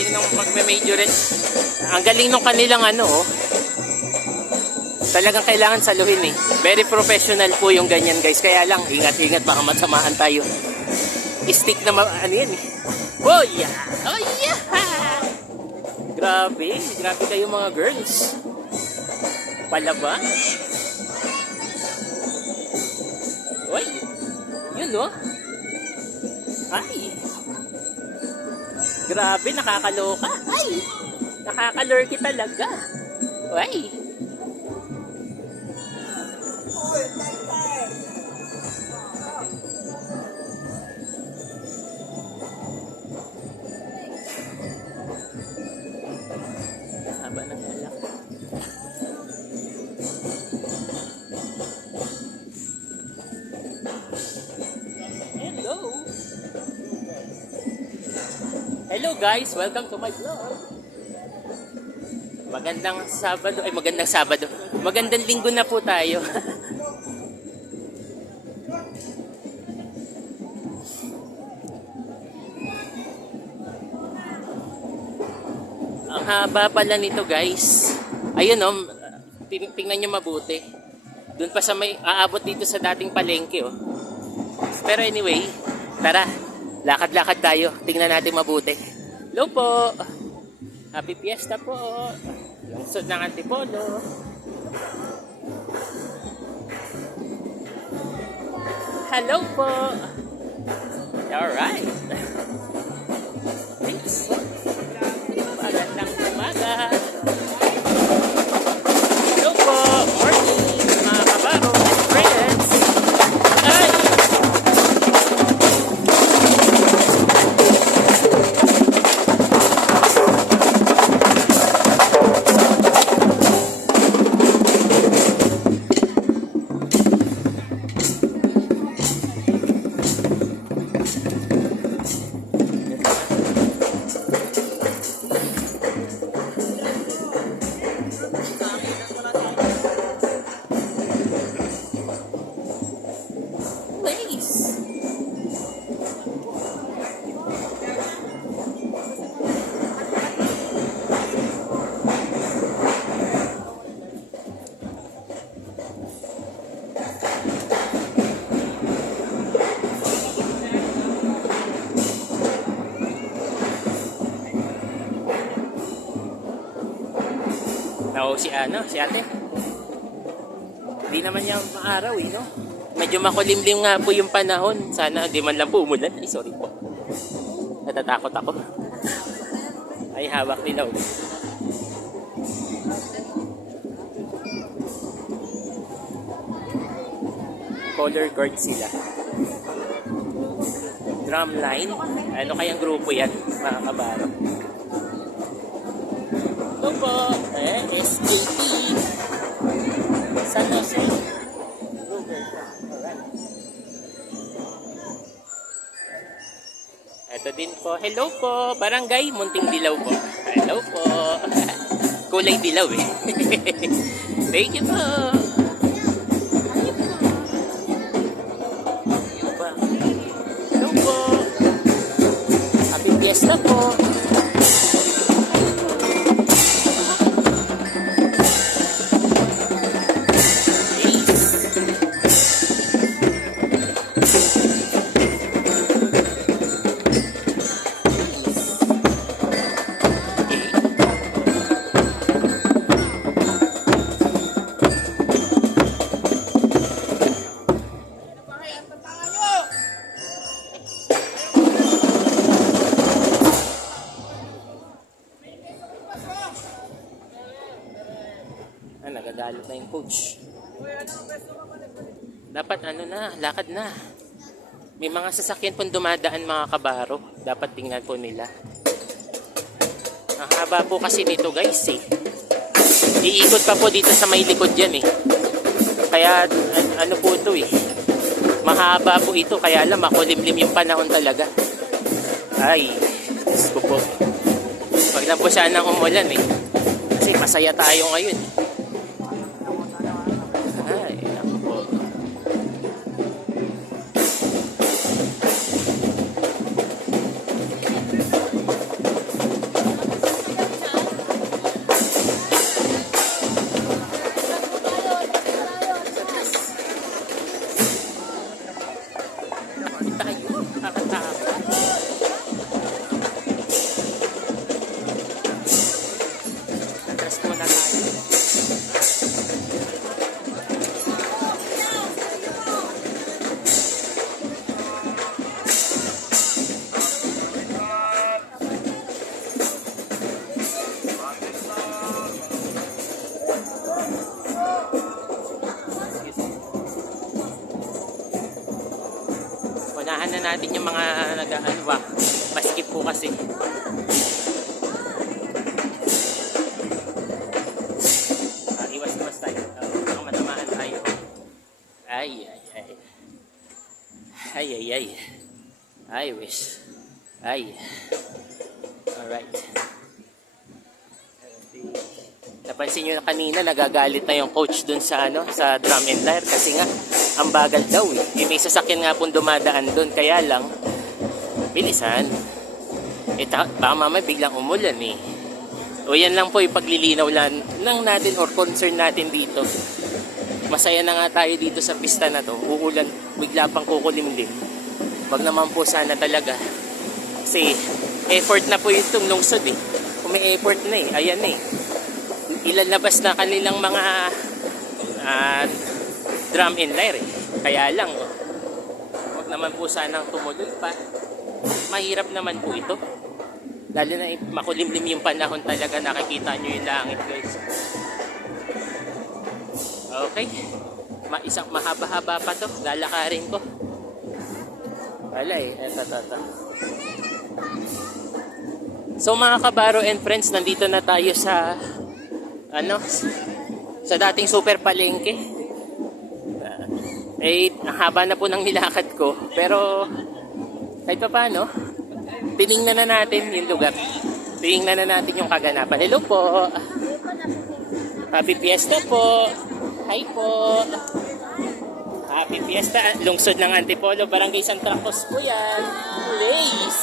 galing ng magme-majorette. Ang galing ng kanilang ano, oh. Talagang kailangan saluhin eh. Very professional po yung ganyan guys. Kaya lang, ingat-ingat baka matamaan tayo. Stick na ano yan eh. Oh yeah! Oh yeah! Grabe. Grabe kayo mga girls. Palaba. Uy! Yun oh. Ay! Grabe, nakakaloka. Ay! Nakakalurky talaga. Uy! Haba ng alak. Hello! Hello guys! Welcome to my vlog! Magandang Sabado. Magandang Linggo na po tayo. Ang haba pala nito guys. Ayun oh, tingnan nyo mabuti. Doon pa sa may aabot dito sa dating palengke oh. Pero anyway, tara. Lakad-lakad tayo. Tingnan natin mabuti. Hello po. Happy Fiesta po. Lungsod ng Antipolo. Hello po. Alright. Thanks. Magandang umaga. Hello po. Morning, mga kabaro and friends. Ay! Oo, si ate. Hindi naman niya maaraw eh, no? Medyo makulimlim nga po yung panahon. Sana di man lang po umulan. Ay, sorry po. Natatakot ako. Ay, hawak din ako. Color guard sila. Drumline. Ano kayang grupo yan, mga kabaro? Ito po, SKT San Jose. Ito din po. Hello po, Barangay Munting Dilaw po. Hello po. Kulay dilaw eh. Thank you po. Hello po. Happy Fiesta po. Nagagalot na yung coach. Dapat lakad na. May mga sasakyan pong dumadaan mga kabaro. Dapat tingnan po nila. Ang haba po kasi nito guys eh. Iikot pa po dito sa may likod yan eh. Kaya ano po ito eh. Mahaba po ito kaya lang makulimlim yung panahon talaga. Ay, Diyos ko po. Wag lang po sana umulan eh. Kasi masaya tayo ngayon eh. natin yung mga nag-ano, maskip po kasi. Iwas-iwas tayo. Baka matamaan tayo. Ay. Ay, wish. Ay. Alright. Napansin nyo na kanina, nagagalit na yung coach dun sa sa drum and lyre kasi nga ang bagal daw eh. May sasakyan nga pong dumadaan dun, kaya lang bilisan. Baka mamaya biglang umulan eh. O yan lang po yung paglilinaw lang natin or concern natin dito. Masaya na nga tayo dito sa pista na to. Uulan, bigla pang kukulimlim. Wag naman po sana talaga. Kasi effort na po itong lungsod eh. Kung may effort na eh, ayan eh. Ilalabas na kanilang mga drum and lyre eh. Kaya lang, wag naman po sanang tumuloy pa. Mahirap naman po ito. Lalo na makulimlim yung panahon talaga, nakikita nyo yung langit guys. Okay, isang mahaba-haba pa to, lalakarin ko. Wala eh, eto. So mga kabaro and friends, nandito na tayo sa sa dating super palengke. Ang haba na po ng nilakad ko, pero kahit pa paano, tiningnan na natin yung lugar. Tiningnan na natin yung kaganapan. Hello po. Happy Fiesta po. Hi po. Happy Fiesta. Lungsod ng Antipolo, Barangay Santa Cruz po yan. Place.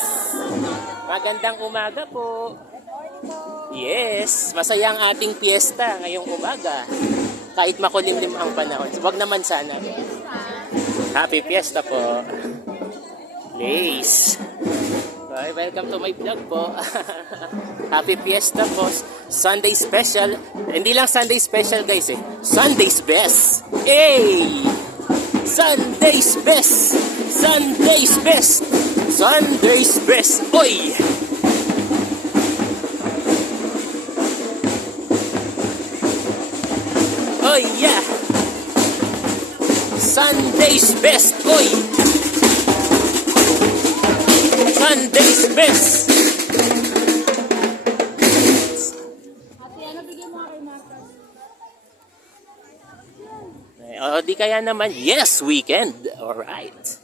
Magandang umaga po. Yes. Masaya ang ating fiesta ngayong umaga. Kahit makulimlim ang panahon. Wag naman sana. Happy Fiesta po. Place. Hi, welcome to my vlog po. Happy Fiesta po. Sunday special. Hindi lang Sunday special guys eh. Sunday's best. Hey! Sunday's best. Sunday's best. Sunday's best. Oy! Oh yeah! Sunday's best. Oy! Sunday's best. O di kaya naman, yes, weekend. Alright.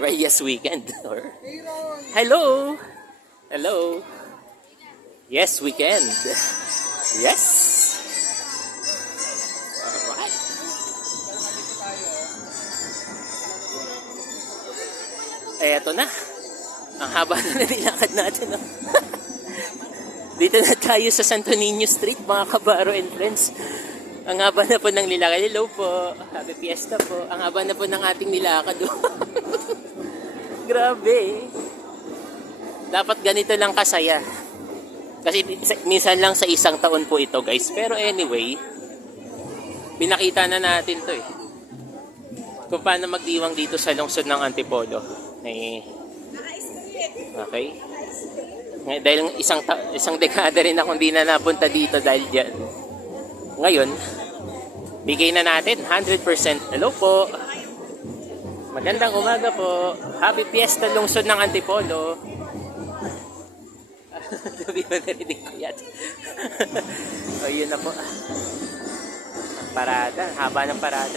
Right, yes, weekend. Hello. Hello. Yes, weekend. Yes. Alright. Eto na. Ang haba na nilakad natin. No? Dito na tayo sa Santo Niño Street, mga kabaro and friends. Ang haba na po ng nilakad. Hello po. Happy Fiesta po. Ang haba na po ng ating nilakad. Grabe. Dapat ganito lang kasaya. Kasi minsan lang sa isang taon po ito guys. Pero anyway, pinakita na natin to eh. Kung paano magdiwang dito sa lungsod ng Antipolo. Okay. Dahil isang dekada rin akong di na napunta dito dahil dyan. Ngayon, bigay na natin 100%. Hello po. Magandang umaga po. Happy Fiesta lungsod ng Antipolo. Sabi mo narinig ko yan. O yun na po. Parada. Haba ng parada.